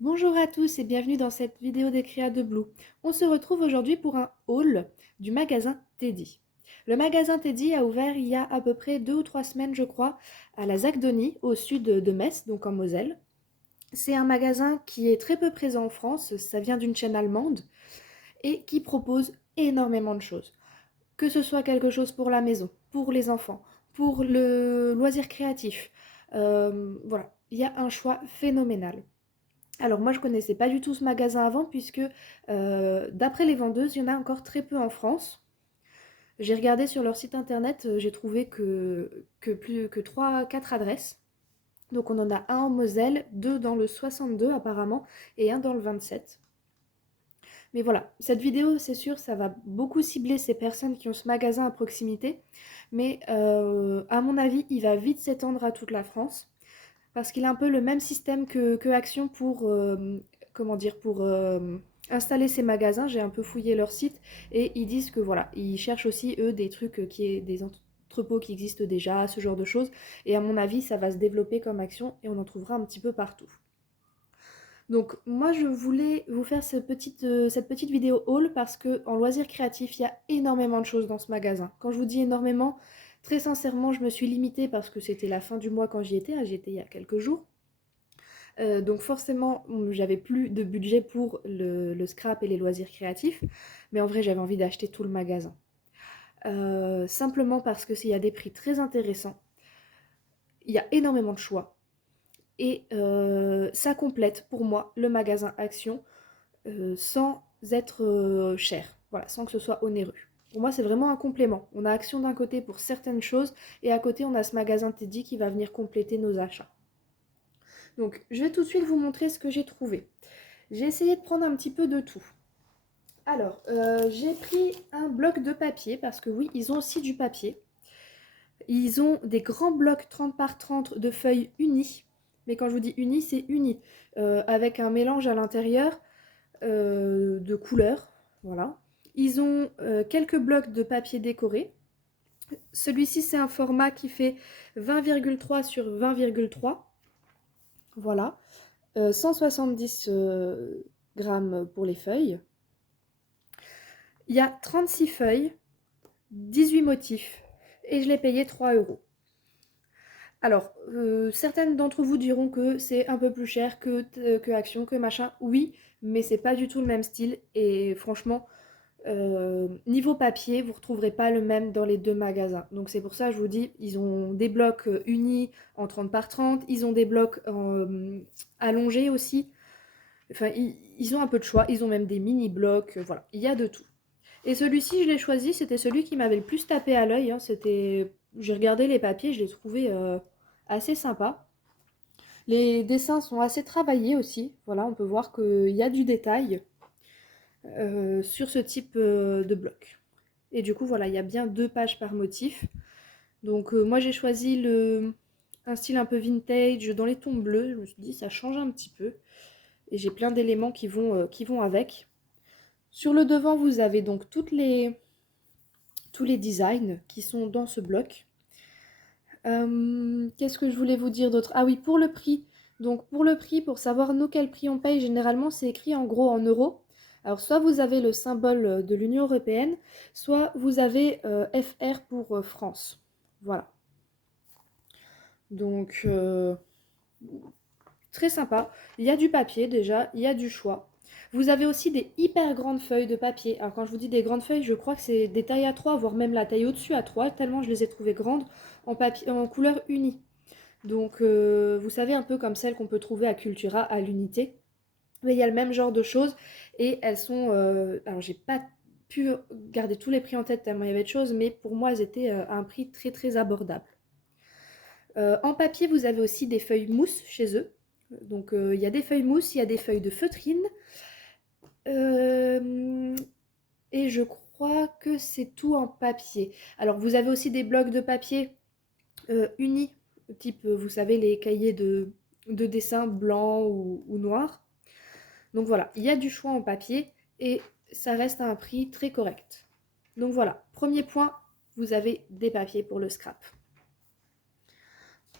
Bonjour à tous et bienvenue dans cette vidéo des Créas de Blue. On se retrouve aujourd'hui pour un haul du magasin Teddy. Le magasin Teddy a ouvert il y a à peu près 2 ou 3 semaines, je crois, à la Zagdonie, au sud de Metz, donc en Moselle. C'est un magasin qui est très peu présent en France, ça vient d'une chaîne allemande et qui propose énormément de choses. Que ce soit quelque chose pour la maison, pour les enfants, pour le loisir créatif. Voilà, il y a un choix phénoménal. Alors moi je connaissais pas du tout ce magasin avant puisque d'après les vendeuses, il y en a encore très peu en France. J'ai regardé sur leur site internet, j'ai trouvé que plus que 3 4 adresses. Donc on en a un en Moselle, deux dans le 62 apparemment et un dans le 27. Mais voilà, cette vidéo c'est sûr ça va beaucoup cibler ces personnes qui ont ce magasin à proximité. Mais à mon avis il va vite s'étendre à toute la France. Parce qu'il a un peu le même système que Action pour, comment dire, pour installer ses magasins. J'ai un peu fouillé leur site et ils disent que voilà, ils cherchent aussi eux des trucs qui est des entrepôts qui existent déjà, ce genre de choses. Et à mon avis, ça va se développer comme Action et on en trouvera un petit peu partout. Donc moi je voulais vous faire cette petite vidéo haul parce que en loisirs créatifs, il y a énormément de choses dans ce magasin. Quand je vous dis énormément, très sincèrement, je me suis limitée parce que c'était la fin du mois quand j'y étais. J'y étais il y a quelques jours. Donc forcément, j'avais plus de budget pour le scrap et les loisirs créatifs, mais en vrai, j'avais envie d'acheter tout le magasin. Simplement parce que s'il y a des prix très intéressants, il y a énormément de choix, et ça complète pour moi le magasin Action sans être cher, voilà, sans que ce soit onéreux. Pour moi, c'est vraiment un complément. On a Action d'un côté pour certaines choses, et à côté, on a ce magasin Teddy qui va venir compléter nos achats. Donc, je vais tout de suite vous montrer ce que j'ai trouvé. J'ai essayé de prendre un petit peu de tout. Alors, j'ai pris un bloc de papier, parce que oui, ils ont aussi du papier. Ils ont des grands blocs 30 par 30 de feuilles unies. Mais quand je vous dis unis, c'est uni. Avec un mélange à l'intérieur de couleurs. Voilà. Ils ont quelques blocs de papier décoré. Celui-ci, c'est un format qui fait 20,3 sur 20,3. Voilà. 170 grammes pour les feuilles. Il y a 36 feuilles, 18 motifs, et je l'ai payé 3 euros. Alors, certaines d'entre vous diront que c'est un peu plus cher que Action, que machin. Oui, mais c'est pas du tout le même style. Et franchement, niveau papier, vous retrouverez pas le même dans les deux magasins. Donc c'est pour ça que je vous dis, ils ont des blocs unis en 30 par 30. Ils ont des blocs allongés aussi. Enfin, ils ont un peu de choix. Ils ont même des mini-blocs. Voilà, il y a de tout. Et celui-ci, je l'ai choisi, c'était celui qui m'avait le plus tapé à l'œil, hein. J'ai regardé les papiers, je l'ai trouvé assez sympa. Les dessins sont assez travaillés aussi. Voilà, on peut voir qu'il y a du détail sur ce type de bloc. Et du coup, voilà, il y a bien 2 pages par motif. Donc moi, j'ai choisi un style un peu vintage dans les tons bleus. Je me suis dit, ça change un petit peu. Et j'ai plein d'éléments qui vont avec. Sur le devant, vous avez donc tous les designs qui sont dans ce bloc. Qu'est-ce que je voulais vous dire d'autre? Ah oui, pour le prix. Donc pour le prix, pour savoir nous quel prix on paye, généralement c'est écrit en gros en euros. Alors soit vous avez le symbole de l'Union européenne, soit vous avez FR pour France. Voilà. Donc très sympa. Il y a du papier déjà, il y a du choix. Vous avez aussi des hyper grandes feuilles de papier. Alors quand je vous dis des grandes feuilles, je crois que c'est des tailles A3, voire même la taille au-dessus A3, tellement je les ai trouvées grandes en papier, en couleur unie. Donc vous savez, un peu comme celles qu'on peut trouver à Cultura, à l'unité. Mais il y a le même genre de choses et elles sont... alors j'ai pas pu garder tous les prix en tête tellement il y avait de choses, mais pour moi elles étaient à un prix très très abordable. En papier, vous avez aussi des feuilles mousse chez eux. Donc il y a des feuilles mousse, il y a des feuilles de feutrine. Euh, et je crois que c'est tout en papier. Alors vous avez aussi des blocs de papier unis, type, vous savez, les cahiers de dessin blanc ou noir. Donc voilà, il y a du choix en papier et ça reste à un prix très correct. Donc voilà, premier point, vous avez des papiers pour le scrap.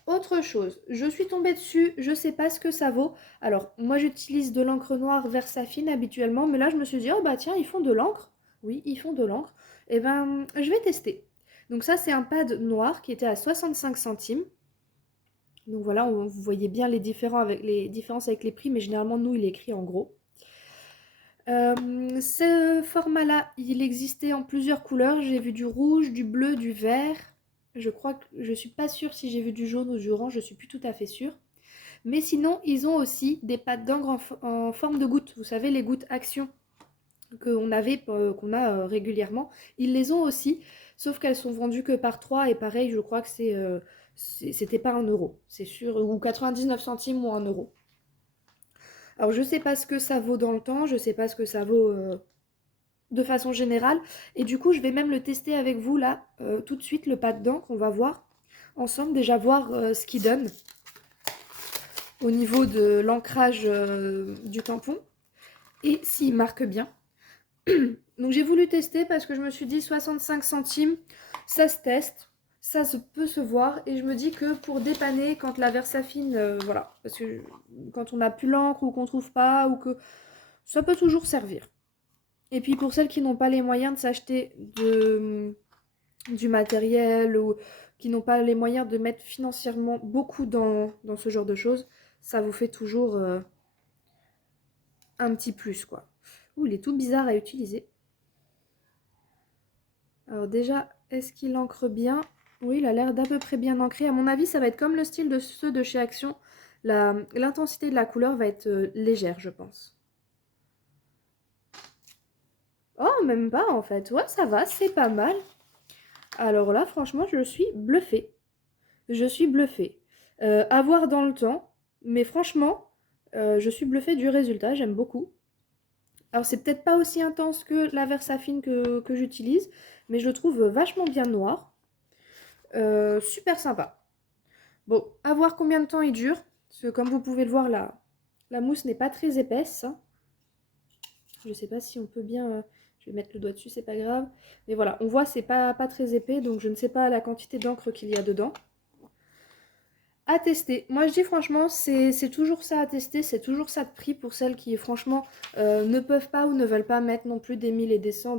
Autre chose, je suis tombée dessus, je sais pas ce que ça vaut. Alors, moi j'utilise de l'encre noire Versafine habituellement, mais là je me suis dit, oh bah tiens, ils font de l'encre. Oui, ils font de l'encre. Et ben, je vais tester. Donc ça, c'est un pad noir qui était à 65 centimes. Donc voilà, vous voyez bien les différences avec les prix, mais généralement, nous, il est écrit en gros. Ce format-là, il existait en plusieurs couleurs. J'ai vu du rouge, du bleu, du vert. Je suis pas sûre si j'ai vu du jaune ou du orange, je suis plus tout à fait sûre. Mais sinon, ils ont aussi des pâtes d'encre en forme de gouttes. Vous savez, les gouttes Action qu'on a régulièrement. Ils les ont aussi, sauf qu'elles sont vendues que par 3 et pareil, je crois que c'était pas 1 euro, c'est sûr, ou 99 centimes ou 1 euro. Alors je sais pas ce que ça vaut dans le temps, je sais pas ce que ça vaut de façon générale, et du coup je vais même le tester avec vous là, tout de suite, le pad d'encre, on va voir ensemble, déjà voir ce qu'il donne au niveau de l'ancrage du tampon, et s'il marque bien. Donc j'ai voulu tester parce que je me suis dit 65 centimes, ça se teste, peut se voir, et je me dis que pour dépanner quand la Versafine, voilà, parce que quand on n'a plus l'encre ou qu'on trouve pas, ou que ça peut toujours servir. Et puis pour celles qui n'ont pas les moyens de s'acheter du matériel, ou qui n'ont pas les moyens de mettre financièrement beaucoup dans ce genre de choses, ça vous fait toujours un petit plus, quoi. Ouh, il est tout bizarre à utiliser. Alors déjà, est-ce qu'il ancre bien? Oui, il a l'air d'à peu près bien ancré. À mon avis, ça va être comme le style de ceux de chez Action. L'intensité de la couleur va être légère, je pense. Oh, même pas en fait. Ouais, ça va, c'est pas mal. Alors là, franchement, je suis bluffée. Je suis bluffée. À voir dans le temps, mais franchement, je suis bluffée du résultat, j'aime beaucoup. Alors c'est peut-être pas aussi intense que la Versafine que j'utilise, mais je le trouve vachement bien noir. Super sympa. Bon, à voir combien de temps il dure, parce que comme vous pouvez le voir, la mousse n'est pas très épaisse. Je sais pas si on peut bien... je vais mettre le doigt dessus, c'est pas grave. Mais voilà, on voit c'est pas très épais, donc je ne sais pas la quantité d'encre qu'il y a dedans. À tester. Moi je dis franchement, c'est toujours ça à tester, c'est toujours ça de prix pour celles qui franchement ne peuvent pas ou ne veulent pas mettre non plus des 1000 et des 100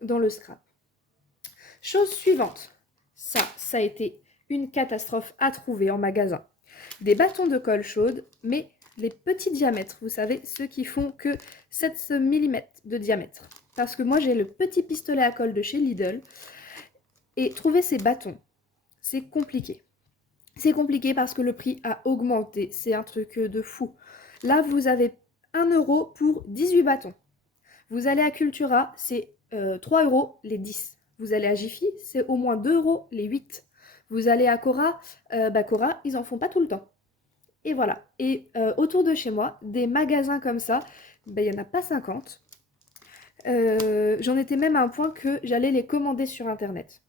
dans le scrap. Chose suivante, ça a été une catastrophe à trouver en magasin. Des bâtons de colle chaude, mais les petits diamètres, vous savez, ceux qui font que 7 mm de diamètre. Parce que moi j'ai le petit pistolet à colle de chez Lidl, et trouver ces bâtons, c'est compliqué. C'est compliqué parce que le prix a augmenté, c'est un truc de fou. Là, vous avez 1 euro pour 18 bâtons. Vous allez à Cultura, c'est 3 euros les 10. Vous allez à Jiffy, c'est au moins 2 euros les 8. Vous allez à Cora, Cora, ils en font pas tout le temps. Et voilà. Et autour de chez moi, des magasins comme ça, il n'y en a pas 50. J'en étais même à un point que j'allais les commander sur internet.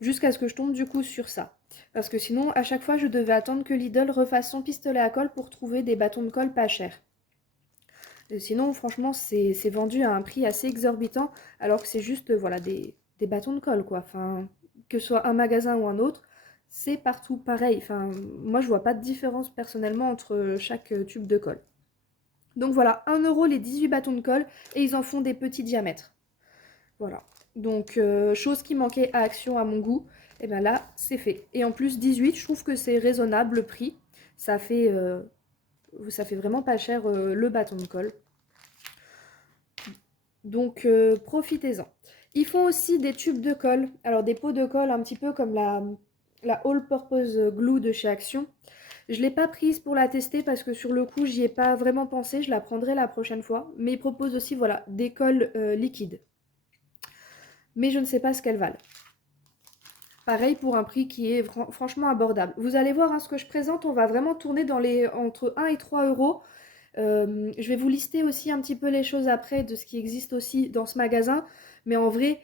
Jusqu'à ce que je tombe du coup sur ça. Parce que sinon, à chaque fois, je devais attendre que Lidl refasse son pistolet à colle pour trouver des bâtons de colle pas chers. Sinon, franchement, c'est vendu à un prix assez exorbitant, alors que c'est juste voilà, des bâtons de colle, quoi. Enfin, que ce soit un magasin ou un autre, c'est partout pareil. Enfin, moi, je vois pas de différence personnellement entre chaque tube de colle. Donc voilà, 1 euro les 18 bâtons de colle, et ils en font des petits diamètres. Voilà. Donc, chose qui manquait à Action à mon goût, et bien là, c'est fait. Et en plus, 18, je trouve que c'est raisonnable le prix. Ça fait vraiment pas cher le bâton de colle. Donc, profitez-en. Ils font aussi des tubes de colle. Alors, des pots de colle un petit peu comme la All Purpose Glue de chez Action. Je ne l'ai pas prise pour la tester parce que sur le coup, j'y ai pas vraiment pensé. Je la prendrai la prochaine fois. Mais ils proposent aussi, voilà, des colles liquides. Mais je ne sais pas ce qu'elles valent. Pareil pour un prix qui est franchement abordable. Vous allez voir, hein, ce que je présente, on va vraiment tourner entre 1 et 3 euros. Je vais vous lister aussi un petit peu les choses après de ce qui existe aussi dans ce magasin. Mais en vrai,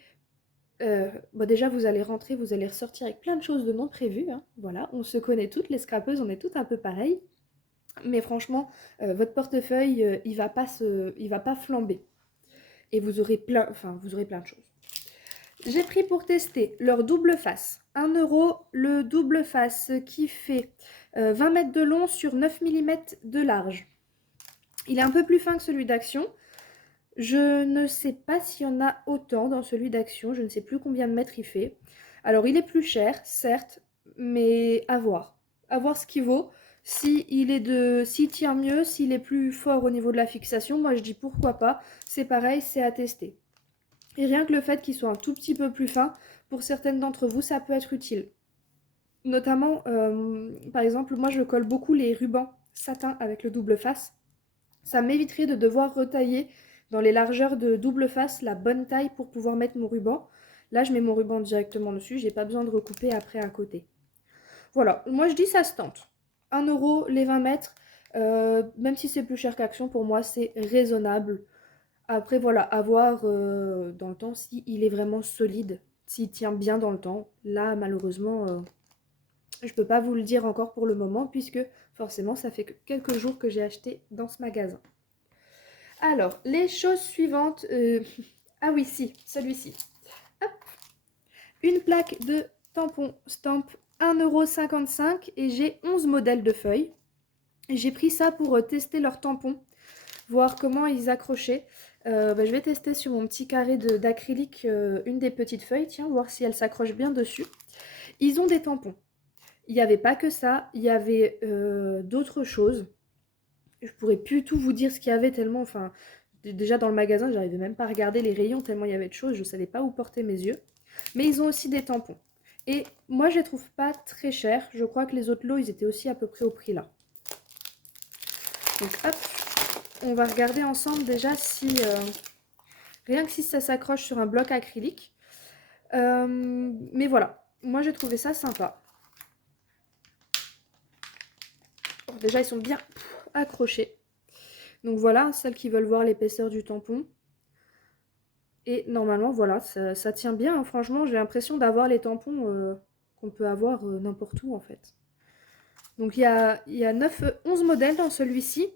déjà vous allez rentrer, vous allez ressortir avec plein de choses de non prévues. Hein. Voilà, on se connaît toutes, les scrapeuses, on est toutes un peu pareilles. Mais franchement, votre portefeuille, il va pas flamber. Et vous aurez plein de choses. J'ai pris pour tester leur double face. 1 € le double face qui fait 20 mètres de long sur 9 mm de large. Il est un peu plus fin que celui d'Action. Je ne sais pas s'il y en a autant dans celui d'Action, je ne sais plus combien de mètres il fait. Alors il est plus cher, certes, mais à voir. À voir ce qu'il vaut. S'il tient mieux, s'il est plus fort au niveau de la fixation, moi je dis pourquoi pas. C'est pareil, c'est à tester. Et rien que le fait qu'il soit un tout petit peu plus fin, pour certaines d'entre vous, ça peut être utile. Notamment, par exemple, moi je colle beaucoup les rubans satin avec le double face. Ça m'éviterait de devoir retailler dans les largeurs de double face la bonne taille pour pouvoir mettre mon ruban. Là, je mets mon ruban directement dessus, j'ai pas besoin de recouper après à côté. Voilà, moi je dis ça se tente. 1 € les 20 mètres, même si c'est plus cher qu'Action, pour moi c'est raisonnable. Après voilà, à voir dans le temps s'il est vraiment solide, s'il tient bien dans le temps. Là, malheureusement, je peux pas vous le dire encore pour le moment, puisque forcément ça fait que quelques jours que j'ai acheté dans ce magasin. Alors, les choses suivantes. Ah oui, si, celui-ci. Hop. Une plaque de tampons Stamp 1,55 € et j'ai 11 modèles de feuilles. J'ai pris ça pour tester leurs tampons, voir comment ils accrochaient. Je vais tester sur mon petit carré d'acrylique une des petites feuilles, tiens, voir si elle s'accroche bien dessus. Ils ont des tampons. Il n'y avait pas que ça, il y avait d'autres choses. Je pourrais plus tout vous dire ce qu'il y avait tellement, enfin, déjà dans le magasin, j'arrivais même pas à regarder les rayons tellement il y avait de choses, je savais pas où porter mes yeux. Mais ils ont aussi des tampons. Et moi, je les trouve pas très chers. Je crois que les autres lots, ils étaient aussi à peu près au prix là. Donc hop, on va regarder ensemble déjà si, rien que si ça s'accroche sur un bloc acrylique. Mais voilà, moi j'ai trouvé ça sympa. Bon, déjà, ils sont bien accrochés. Donc voilà, celles qui veulent voir l'épaisseur du tampon. Et normalement, voilà, ça tient bien. Hein. Franchement, j'ai l'impression d'avoir les tampons qu'on peut avoir n'importe où, en fait. Donc, il y a 11 modèles dans celui-ci.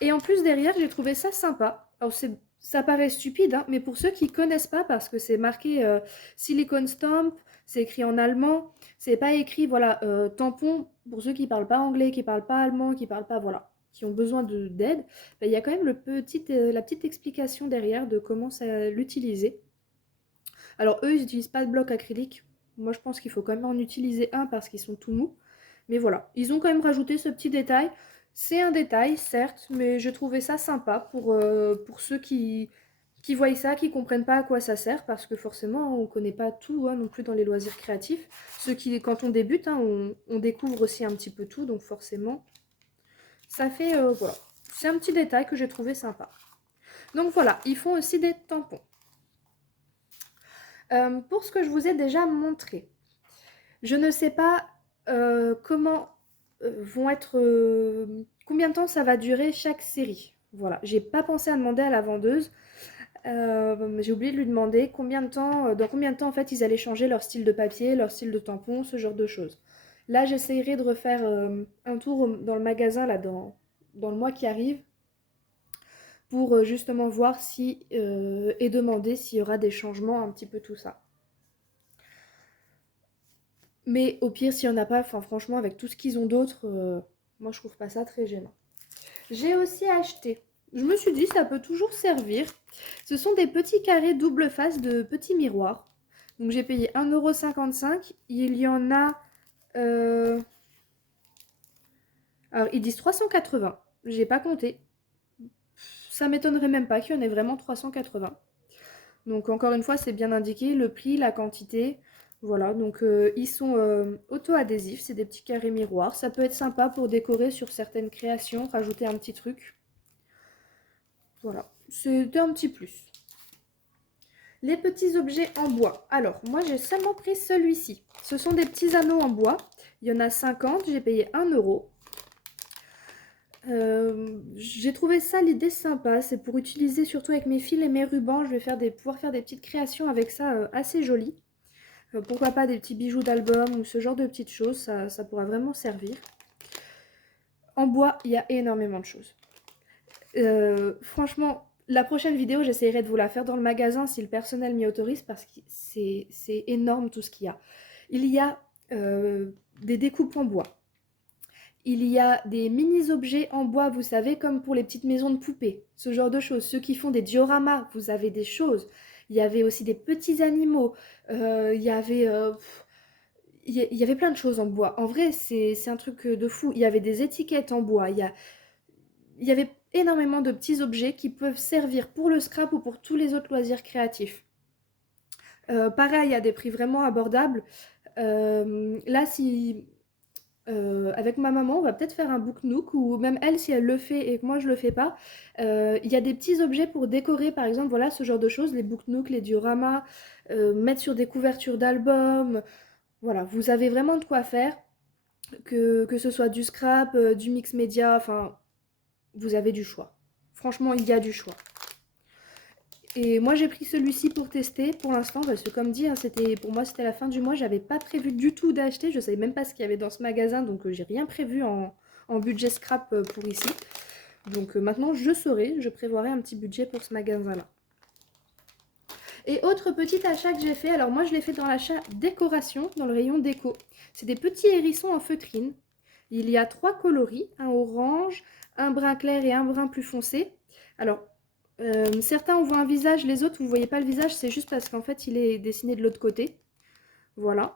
Et en plus, derrière, j'ai trouvé ça sympa. Alors, ça paraît stupide, hein, mais pour ceux qui ne connaissent pas, parce que c'est marqué Silicone Stamp, c'est écrit en allemand, c'est pas écrit, voilà, tampon, pour ceux qui ne parlent pas anglais, qui ne parlent pas allemand, qui parlent pas, voilà, qui ont besoin d'aide, il y a quand même la petite explication derrière de comment l'utiliser. Alors eux, ils n'utilisent pas de bloc acrylique. Moi, je pense qu'il faut quand même en utiliser un parce qu'ils sont tout mous. Mais voilà, ils ont quand même rajouté ce petit détail. C'est un détail, certes, mais j'ai trouvé ça sympa pour ceux qui voient ça, qui comprennent pas à quoi ça sert, parce que forcément, on connaît pas tout hein, non plus dans les loisirs créatifs. Quand on débute, hein, on découvre aussi un petit peu tout, donc forcément, ça fait, voilà. C'est un petit détail que j'ai trouvé sympa. Donc voilà, ils font aussi des tampons. Pour ce que je vous ai déjà montré, je ne sais pas comment vont être... combien de temps ça va durer chaque série. Voilà, j'ai pas pensé à demander à la vendeuse. J'ai oublié de lui demander dans combien de temps en fait ils allaient changer leur style de papier, leur style de tampon, ce genre de choses. Là, j'essayerai de refaire un tour dans le magasin là dans le mois qui arrive pour justement voir si et demander s'il y aura des changements, un petit peu tout ça. Mais au pire, s'il n'y en a pas, enfin franchement, avec tout ce qu'ils ont d'autre, moi je trouve pas ça très gênant. J'ai aussi acheté, je me suis dit ça peut toujours servir. Ce sont des petits carrés double face de petits miroirs. Donc j'ai payé 1,55 €. Il y en a... Alors ils disent 380. J'ai pas compté. Ça m'étonnerait même pas qu'il y en ait vraiment 380. Donc encore une fois, c'est bien indiqué, le prix, la quantité. Voilà, donc ils sont auto-adhésifs, c'est des petits carrés miroirs. Ça peut être sympa pour décorer sur certaines créations, rajouter un petit truc. Voilà, c'était un petit plus. Les petits objets en bois. Alors, moi j'ai seulement pris celui-ci. Ce sont des petits anneaux en bois. Il y en a 50, j'ai payé 1 €. J'ai trouvé ça l'idée sympa, c'est pour utiliser surtout avec mes fils et mes rubans, je vais pouvoir faire des petites créations avec ça assez jolies. Pourquoi pas des petits bijoux d'album ou ce genre de petites choses, ça pourra vraiment servir. En bois, il y a énormément de choses. Franchement, la prochaine vidéo, j'essaierai de vous la faire dans le magasin si le personnel m'y autorise parce que c'est énorme tout ce qu'il y a. Il y a des découpes en bois. Il y a des mini-objets en bois, vous savez, comme pour les petites maisons de poupées, ce genre de choses. Ceux qui font des dioramas, vous avez des choses. Il y avait aussi des petits animaux. Il y avait... il y avait plein de choses en bois. En vrai, c'est un truc de fou. Il y avait des étiquettes en bois. Il y avait énormément de petits objets qui peuvent servir pour le scrap ou pour tous les autres loisirs créatifs. Pareil, à des prix vraiment abordables. Là, si avec ma maman, on va peut-être faire un book nook, ou même elle, si elle le fait et que moi je le fais pas. Il y a des petits objets pour décorer, par exemple, voilà, ce genre de choses, les book nook, les dioramas, mettre sur des couvertures d'albums. Voilà, vous avez vraiment de quoi faire, que ce soit du scrap, du mix média, enfin, vous avez du choix. Franchement, il y a du choix. Et moi j'ai pris celui-ci pour tester pour l'instant parce que comme dit, hein, pour moi c'était la fin du mois, j'avais pas prévu du tout d'acheter, je savais même pas ce qu'il y avait dans ce magasin, donc j'ai rien prévu en budget scrap pour ici. Donc maintenant je saurai, je prévoirai un petit budget pour ce magasin-là. Et autre petit achat que j'ai fait, alors moi je l'ai fait dans l'achat décoration, dans le rayon déco. C'est des petits hérissons en feutrine. Il y a 3 coloris, un orange, un brun clair et un brun plus foncé. Alors, certains on voit un visage, les autres vous ne voyez pas le visage, c'est juste parce qu'en fait il est dessiné de l'autre côté. Voilà.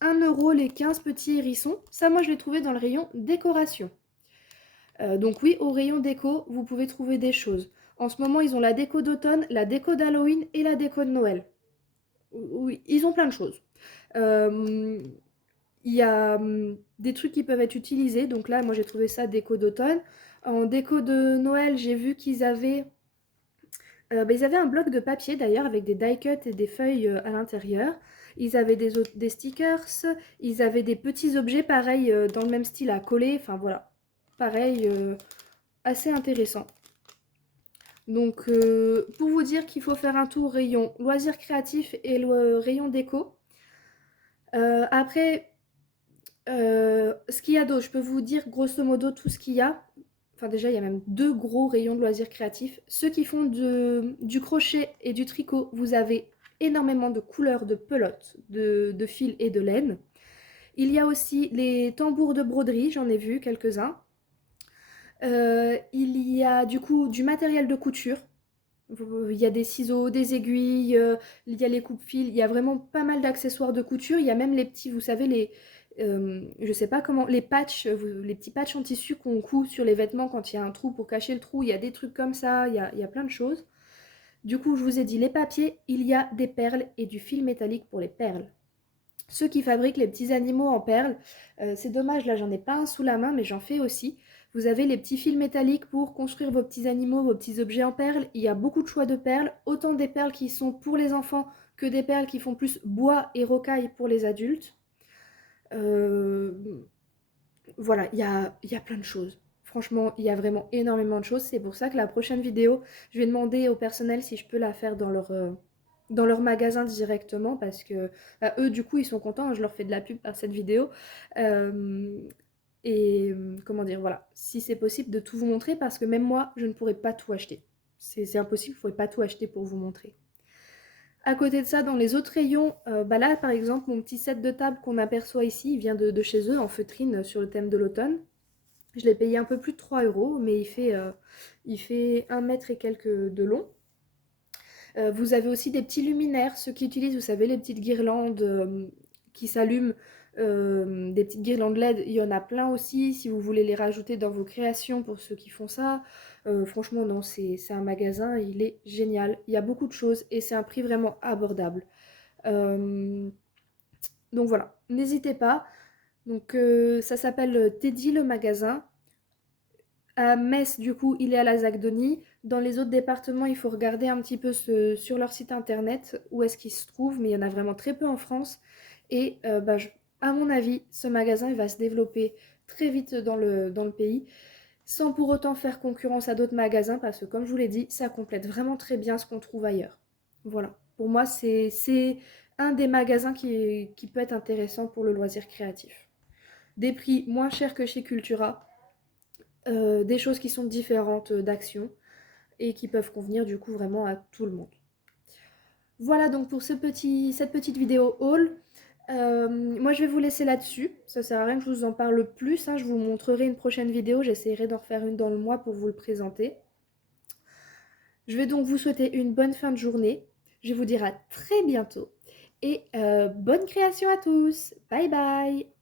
1 € les 15 petits hérissons. Ça moi je l'ai trouvé dans le rayon décoration. Donc oui, au rayon déco, vous pouvez trouver des choses. En ce moment, ils ont la déco d'automne, la déco d'Halloween et la déco de Noël. Oui, ils ont plein de choses. Il y a des trucs qui peuvent être utilisés. Donc là, moi, j'ai trouvé ça déco d'automne. En déco de Noël, j'ai vu qu'ils avaient... ils avaient un bloc de papier, d'ailleurs, avec des die cuts et des feuilles à l'intérieur. Ils avaient des stickers. Ils avaient des petits objets, pareil, dans le même style à coller. Enfin, voilà. Pareil, assez intéressant. Donc, pour vous dire qu'il faut faire un tour rayon loisirs créatifs et le rayon déco. Après, ce qu'il y a d'autre, je peux vous dire grosso modo tout ce qu'il y a. Enfin, déjà, il y a même 2 gros rayons de loisirs créatifs. Ceux qui font du crochet et du tricot, vous avez énormément de couleurs de pelotes, de fil et de laine. Il y a aussi les tambours de broderie, j'en ai vu quelques-uns. Il y a du coup du matériel de couture. Il y a des ciseaux, des aiguilles, il y a les coupes-fils, il y a vraiment pas mal d'accessoires de couture. Il y a même les petits, vous savez, je sais pas comment, les patchs, les petits patchs en tissu qu'on coud sur les vêtements quand il y a un trou pour cacher le trou. Il y a des trucs comme ça, il y a plein de choses. Du coup, je vous ai dit les papiers, il y a des perles et du fil métallique pour les perles. Ceux qui fabriquent les petits animaux en perles, c'est dommage, là j'en ai pas un sous la main, mais j'en fais aussi. Vous avez les petits fils métalliques pour construire vos petits animaux, vos petits objets en perles. Il y a beaucoup de choix de perles, autant des perles qui sont pour les enfants que des perles qui font plus bois et rocaille pour les adultes. Euh, voilà, il y a plein de choses. Franchement, il y a vraiment énormément de choses. C'est pour ça que la prochaine vidéo, je vais demander au personnel si je peux la faire dans leur magasin directement parce que bah, eux, du coup, ils sont contents. Hein, je leur fais de la pub par cette vidéo. Euh, comment dire, voilà, si c'est possible de tout vous montrer parce que même moi, je ne pourrais pas tout acheter. C'est impossible, je ne pourrais pas tout acheter pour vous montrer. À côté de ça, dans les autres rayons, bah là par exemple, mon petit set de table qu'on aperçoit ici, il vient de chez eux en feutrine sur le thème de l'automne. Je l'ai payé un peu plus de 3 €, mais il fait 1 mètre et quelques de long. Vous avez aussi des petits luminaires, ceux qui utilisent, vous savez, les petites guirlandes qui s'allument, des petites guirlandes LED, il y en a plein aussi, si vous voulez les rajouter dans vos créations pour ceux qui font ça. Franchement, non, c'est un magasin, il est génial. Il y a beaucoup de choses et c'est un prix vraiment abordable. Euh, donc voilà, n'hésitez pas. Donc ça s'appelle Teddy le magasin. À Metz, du coup, il est à la Zagdonie. Dans les autres départements, il faut regarder un petit peu sur leur site internet où est-ce qu'il se trouve, mais il y en a vraiment très peu en France. Et bah, à mon avis, ce magasin il va se développer très vite dans le pays, sans pour autant faire concurrence à d'autres magasins, parce que comme je vous l'ai dit, ça complète vraiment très bien ce qu'on trouve ailleurs. Voilà, pour moi, c'est un des magasins qui peut être intéressant pour le loisir créatif. Des prix moins chers que chez Cultura, des choses qui sont différentes d'Action et qui peuvent convenir du coup vraiment à tout le monde. Voilà donc pour cette petite vidéo haul. Moi, je vais vous laisser là-dessus. Ça sert à rien que je vous en parle plus, hein. Je vous montrerai une prochaine vidéo. J'essaierai d'en refaire une dans le mois pour vous le présenter. Je vais donc vous souhaiter une bonne fin de journée. Je vais vous dire à très bientôt. Et bonne création à tous. Bye bye.